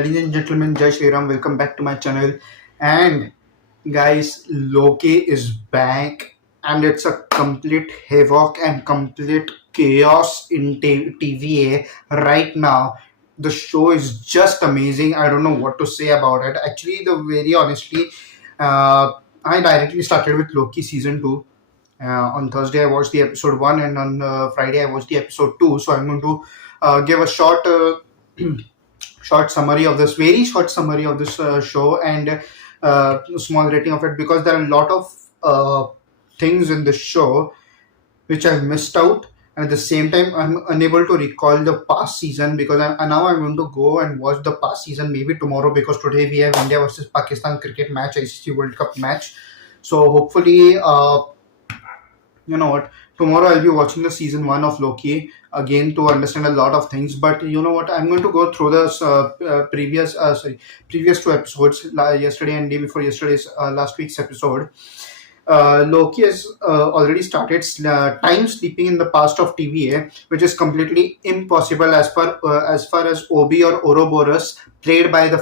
Ladies and gentlemen, Jai Shri Ram, welcome back to my channel. And guys, Loki is back, and it's a complete havoc and complete chaos in TVA right now. The show is just amazing. I don't know what to say about it. Actually, the very honestly, I directly started with Loki season 2. On Thursday, I watched the episode 1, and on Friday, I watched the episode 2. So I'm going to give a short. Short summary of this very short summary of this show, and small rating of it, because there are a lot of things in the show which I've missed out, and at the same time I'm unable to recall the past season, because now I'm going to go and watch the past season maybe tomorrow, because today we have India versus Pakistan cricket match, ICC World Cup match. So hopefully you know what, tomorrow I'll be watching the season 1 of Loki again to understand a lot of things. But you know what, I'm going to go through this previous two episodes, yesterday and day before yesterday's last week's episode. Loki has already started time sleeping in the past of TVA, which is completely impossible as far as Obi or Ouroboros, played by the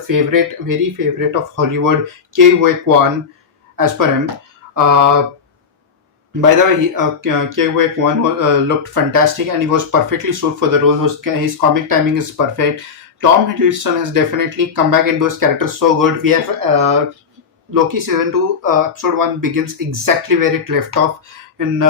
very favorite of Hollywood, Koo Kwan, as per him. By the way, Koo Kwan looked fantastic, and he was perfectly suited for the role. His comic timing is perfect. Tom Hiddleston has definitely come back into his character so good. We have Loki season 2, episode 1 begins exactly where it left off in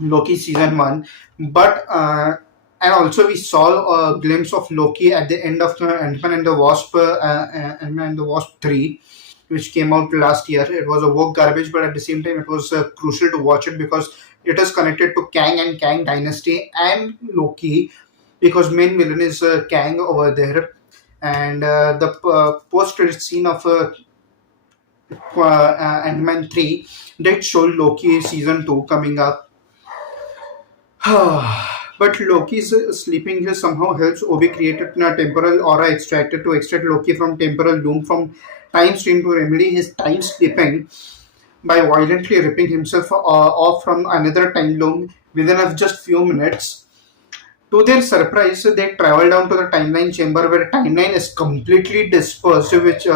Loki season 1. But and also we saw a glimpse of Loki at the end of Ant-Man and the Wasp, Ant-Man and the Wasp 3, which came out last year. It was a woke garbage, but at the same time it was crucial to watch it, because it is connected to Kang and Kang Dynasty and Loki, because main villain is Kang over there. And the post-credit scene of Ant-Man 3 did show Loki season 2 coming up. But Loki's sleeping somehow helps Obi create a temporal aura extracted to extract Loki from temporal loom from time stream to remedy his time sleeping by violently ripping himself off from another time loom within of just few minutes. To their surprise, they travel down to the timeline chamber, where timeline is completely dispersed, which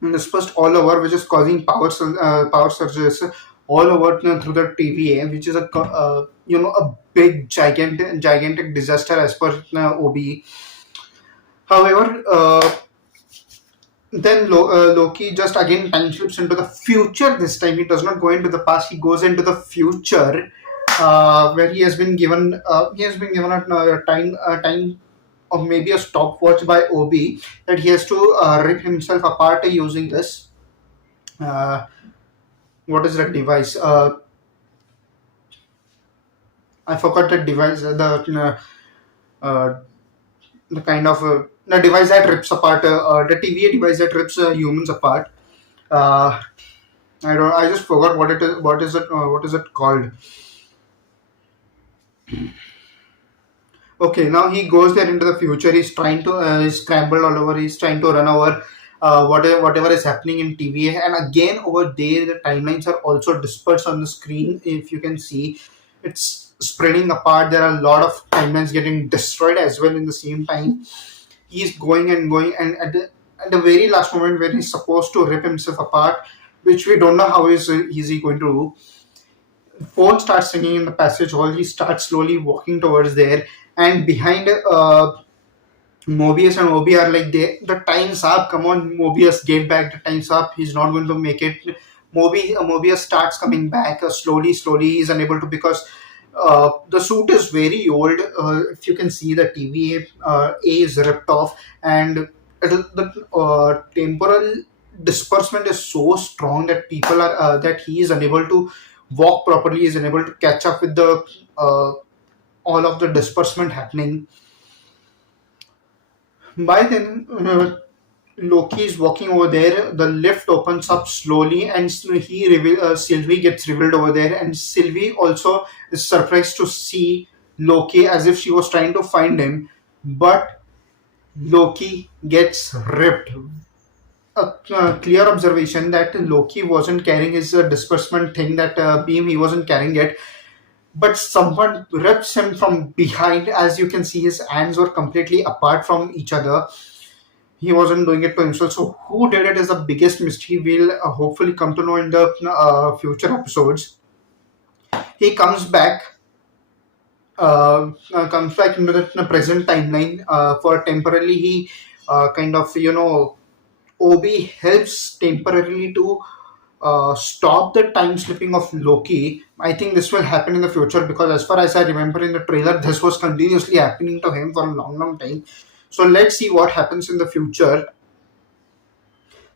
dispersed all over, which is causing power surges all over through the TVA, which is a big gigantic disaster as per Obi. However, then Loki just again time slips into the future. This time he does not go into the past; he goes into the future, where he has been given a time of maybe a stopwatch by Obi, that he has to rip himself apart using this. What is that device? I forgot that device. The kind of the device that rips apart the TVA device that rips humans apart. I just forgot what it is. What is it? What is it called? Okay, now he goes there into the future. He's trying to he's scrambled all over. He's trying to run over whatever is happening in TVA. And again over there, the timelines are also dispersed on the screen. If you can see, it's spreading apart. There are a lot of timelines getting destroyed as well in the same time. He's going and going, and at the very last moment when he's supposed to rip himself apart, which we don't know how is he going to do. Phone starts ringing in the passage hall. He starts slowly walking towards there, and behind Mobius and Obi are like, the time's up. Come on, Mobius, get back. The time's up. He's not going to make it. Mobius starts coming back slowly. He's unable to, because the suit is very old. If you can see, the TVA A is ripped off, and the temporal disbursement is so strong that that he is unable to walk properly. He is unable to catch up with the all of the disbursement happening. By then, Loki is walking over there. The lift opens up slowly, and Sylvie gets revealed over there. And Sylvie also is surprised to see Loki, as if she was trying to find him. But Loki gets ripped. A clear observation that Loki wasn't carrying his disbursement thing, that beam. He wasn't carrying it. but someone rips him from behind. As you can see, his hands were completely apart from each other. He wasn't doing it to himself. So who did it is the biggest mystery. We'll hopefully come to know in the future episodes. He comes back into the present timeline for temporarily. He kind of, Obi helps temporarily to stop the time slipping of Loki. I think this will happen in the future because, as far as I remember in the trailer, this was continuously happening to him for a long, long time. So let's see what happens in the future.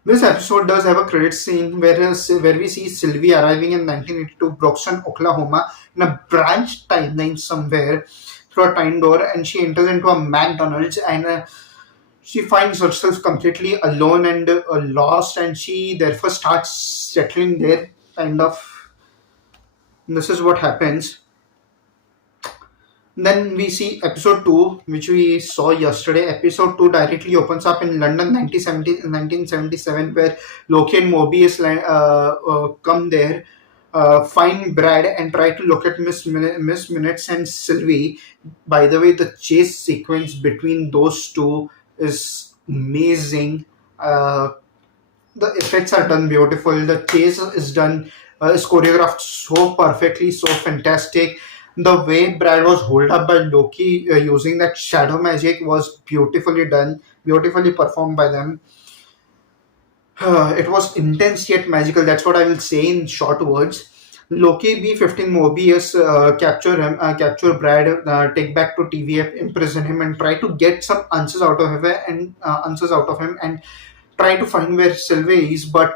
This episode does have a credit scene where we see Sylvie arriving in 1982 Broxton, Oklahoma, in a branch timeline somewhere through a time door, and she enters into a McDonald's, and she finds herself completely alone and lost, and she therefore starts settling there. Kind of, this is what happens. Then we see episode 2, which we saw yesterday. Episode 2 directly opens up in London 1977, where Loki and Mobius come there, find Brad, and try to locate Miss Minutes and Sylvie. By the way, the chase sequence between those two is amazing. The effects are done beautiful. The chase is choreographed so perfectly, so fantastic. The way Brad was held up by Loki using that shadow magic was beautifully done, beautifully performed by them. It was intense yet magical. That's what I will say in short words. Loki B-15 Mobius capture Brad, take back to TVA, imprison him, and try to get some answers out of him, and try to find where Sylvie is. But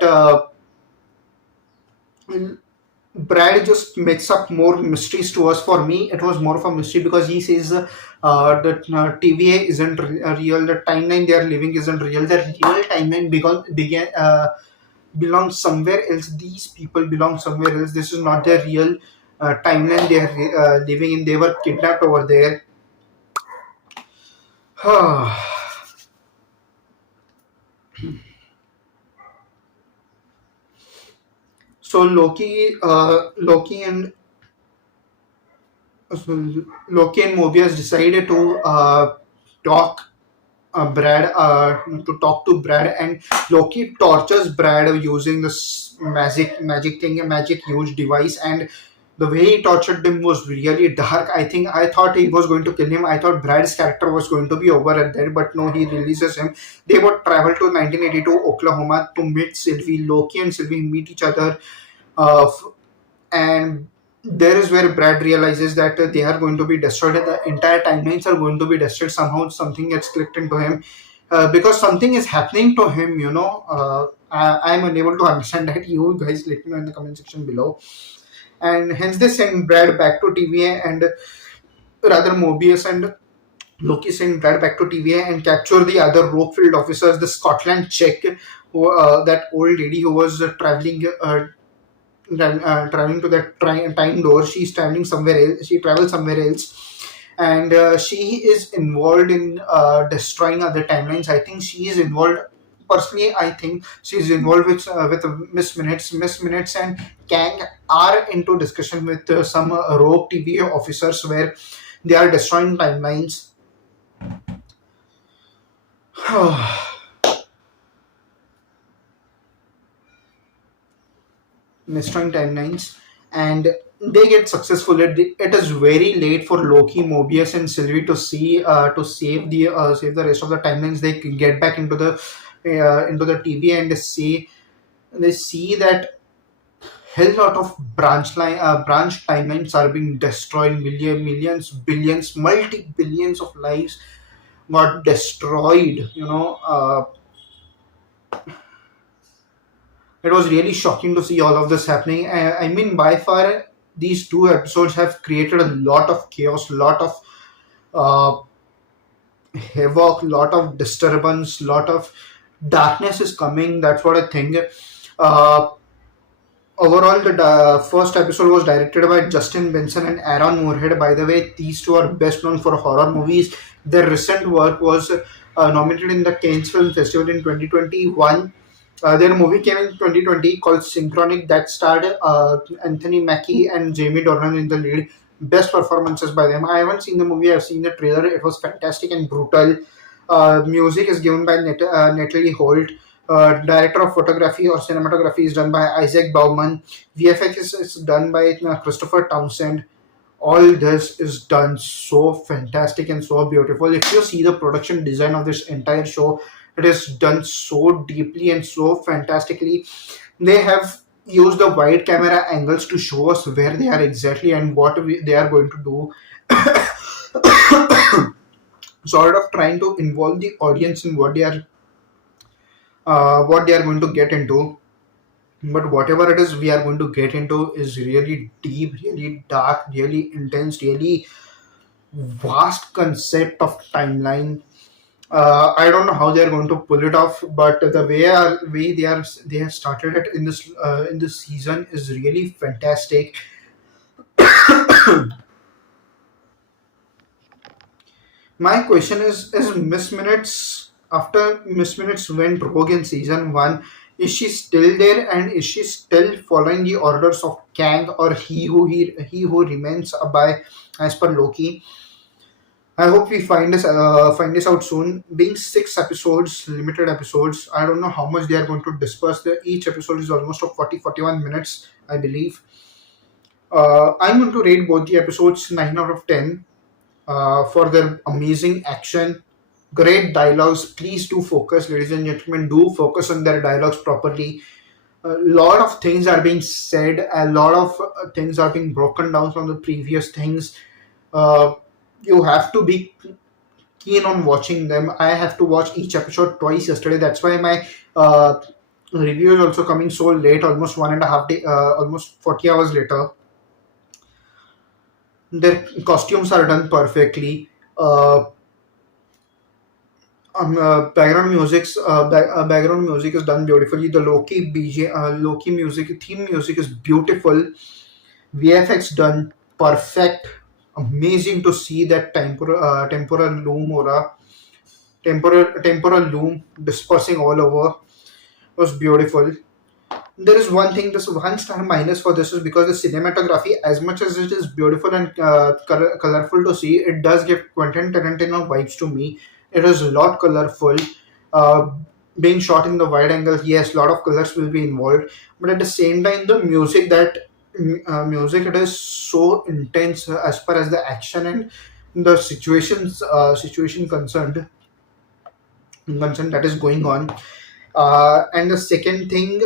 Brad just makes up more mysteries to us. For me, it was more of a mystery because he says that TVA isn't real. The timeline they are living isn't real. The real timeline belongs somewhere else. These people belong somewhere else. This is not their real timeline they are living in. They were kidnapped over there. So Loki and Mobius decided to talk talk to Brad, and Loki tortures Brad using this magic thing, a magic huge device, and the way he tortured him was really dark. I thought he was going to kill him. I thought Brad's character was going to be over at that, but no, he releases him. They would travel to 1982 Oklahoma to meet Sylvie. Loki and Sylvie meet each other, and there is where Brad realizes that they are going to be destroyed. The entire timelines are going to be destroyed. Somehow something gets clicked into him because something is happening to him. I'm unable to understand that. You guys let me know in the comment section below. And hence they send Brad back to TVA, and rather Mobius and Loki send Brad back to TVA and capture the other rogue field officers, the Scotland Czech, who that old lady who was traveling to that time door. She's traveling somewhere else. She travels somewhere else, and she is involved in destroying other timelines. I think she is involved. Personally, I think she's involved with Miss Minutes. Miss Minutes and Kang are into discussion with some rogue TVA officers where they are destroying timelines. Destroying timelines, and they get successful. It is very late for Loki, Mobius, and Sylvie to see to save the rest of the timelines. They can get back into the TV, and they see that hell lot of branch timelines are being destroyed. Millions, billions, multi billions of lives got destroyed. It was really shocking to see all of this happening. I mean, by far, these two episodes have created a lot of chaos, lot of havoc, lot of disturbance, lot of darkness is coming. That's what I think. Uh, Overall, the first episode was directed by Justin Benson and Aaron Moorhead. By the way, these two are best known for horror movies. Their recent work was nominated in the Cannes Film Festival in 2021. Their movie came in 2020 called Synchronic that starred Anthony Mackie and Jamie Dornan in the lead. best performances by them. I haven't seen the movie, I've seen the trailer. It was fantastic and brutal. Music is given by Natalie Holt. Director of photography or cinematography is done by Isaac Bauman. VFX is done by Christopher Townsend. All this is done so fantastic and so beautiful. If you see the production design of this entire show, it is done so deeply and so fantastically. They have used the wide camera angles to show us where they are exactly and they are going to do, sort of trying to involve the audience in what they are going to get into. But whatever it is we are going to get into is really deep, really dark, really intense, really vast concept of timeline. I don't know how they are going to pull it off, but the way they have started it in this season is really fantastic. My question is Miss Minutes, after Miss Minutes went rogue in season one, is she still there and is she still following the orders of Kang, or he who remains by as per Loki? I hope we find this out soon. Being 6 episodes, limited episodes, I don't know how much they are going to disperse. Each episode is almost of 40 41 minutes, I believe. I'm going to rate both the episodes 9 out of 10 for their amazing action, great dialogues. Please do focus, ladies and gentlemen, do focus on their dialogues properly. A lot of things are being said, a lot of things are being broken down from the previous things. Uh, you have to be keen on watching them. I have to watch each episode twice yesterday. That's why my review is also coming so late, almost 1.5 day, almost 40 hours later. Their costumes are done perfectly. Uh, background music is done beautifully. The Loki music, theme music is beautiful. VFX done perfect. Amazing to see that temporal loom dispersing all over. Was beautiful. There is one thing, this one star minus for this is because the cinematography, as much as it is beautiful and colorful to see, it does give Quentin Tarantino vibes to me. It is a lot colorful. uh, Being shot in the wide angle, yes, a lot of colors will be involved, but at the same time the music, it is so intense as far as the action and the situation concerned that is going on. And the second thing,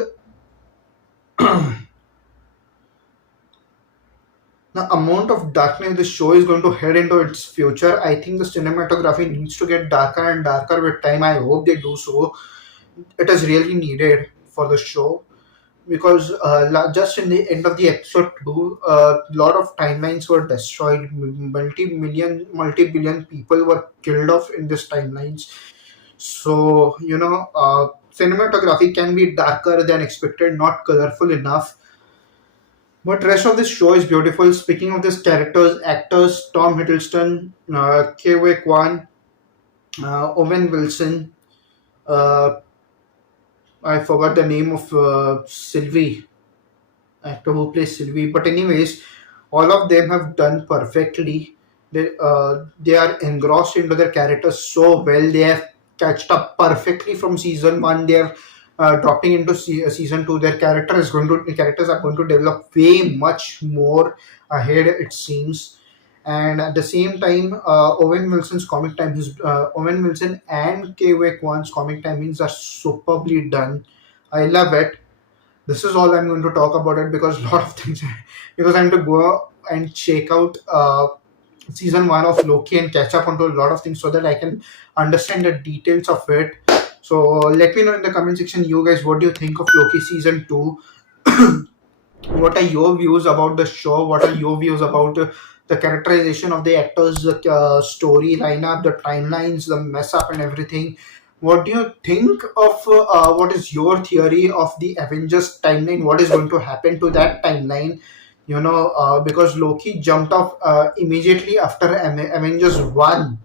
the amount of darkness the show is going to head into its future, I think the cinematography needs to get darker and darker with time. I hope they do so. It is really needed for the show, because just in the end of the episode 2, a lot of timelines were destroyed. Multi-billion people were killed off in these timelines. So, cinematography can be darker than expected, not colorful enough. But rest of this show is beautiful. Speaking of these characters, actors, Tom Hiddleston, K.W. Kwan, Owen Wilson, uh, I forgot the name of Sylvie, actor who plays Sylvie. But anyways, all of them have done perfectly. They are engrossed into their characters so well. They have catched up perfectly from season one. They are dropping into season two. Their characters are going to develop way much more ahead, it seems. And at the same time, Owen Wilson and K.W. Kwan's comic timings are superbly done. I love it. This is all I'm going to talk about it, because a lot of things, because I'm to go and check out season one of Loki and catch up onto a lot of things so that I can understand the details of it. So let me know in the comment section, you guys, what do you think of Loki season two? What are your views about the show? What are your views about the characterization of the actors, the story lineup, the timelines, the mess up, and everything? What do you think of? What is your theory of the Avengers timeline? What is going to happen to that timeline? Because Loki jumped off immediately after Avengers 1,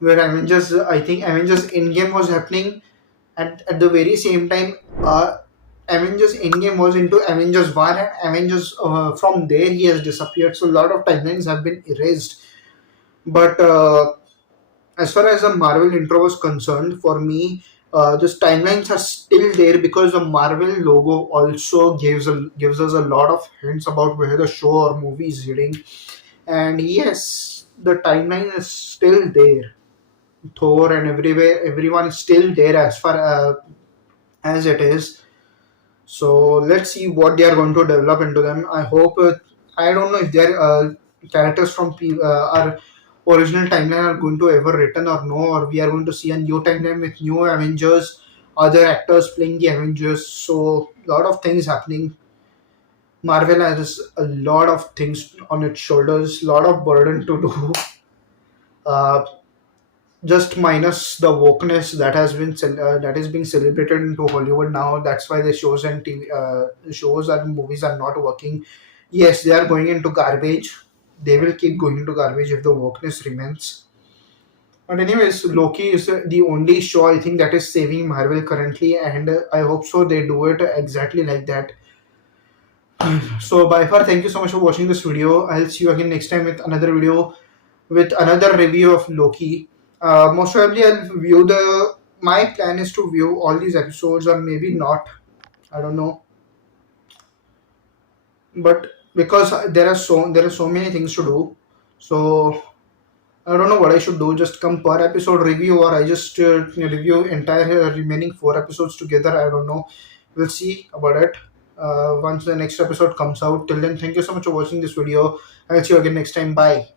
where I think Avengers Endgame was happening at the very same time. Avengers Endgame was into Avengers 1, and Avengers from there he has disappeared. So a lot of timelines have been erased. But as far as the Marvel intro was concerned, for me, these timelines are still there because the Marvel logo also gives us a lot of hints about where the show or movie is heading. And yes, the timeline is still there. Thor and everywhere, everyone is still there as far as it is. So let's see what they are going to develop into them. I hope. I don't know if their characters from our original timeline are going to ever return or no, or we are going to see a new timeline with new Avengers, other actors playing the Avengers. So a lot of things happening. Marvel has a lot of things on its shoulders, lot of burden to do. Uh, just minus the wokeness that has been that is being celebrated into Hollywood now. That's why the shows and TV shows and movies are not working. Yes, they are going into garbage. They will keep going into garbage if the wokeness remains. But anyways, Loki is the only show I think that is saving Marvel currently, and I hope so they do it exactly like that. So by far, thank you so much for watching this video. I'll see you again next time with another video with another review of Loki. Most probably, I'll view the. My plan is to view all these episodes, or maybe not. I don't know, but because there are so many things to do, so I don't know what I should do. Just come per episode review, or I just review entire remaining 4 episodes together. I don't know. We'll see about it. Once the next episode comes out. Till then, thank you so much for watching this video. I'll see you again next time. Bye.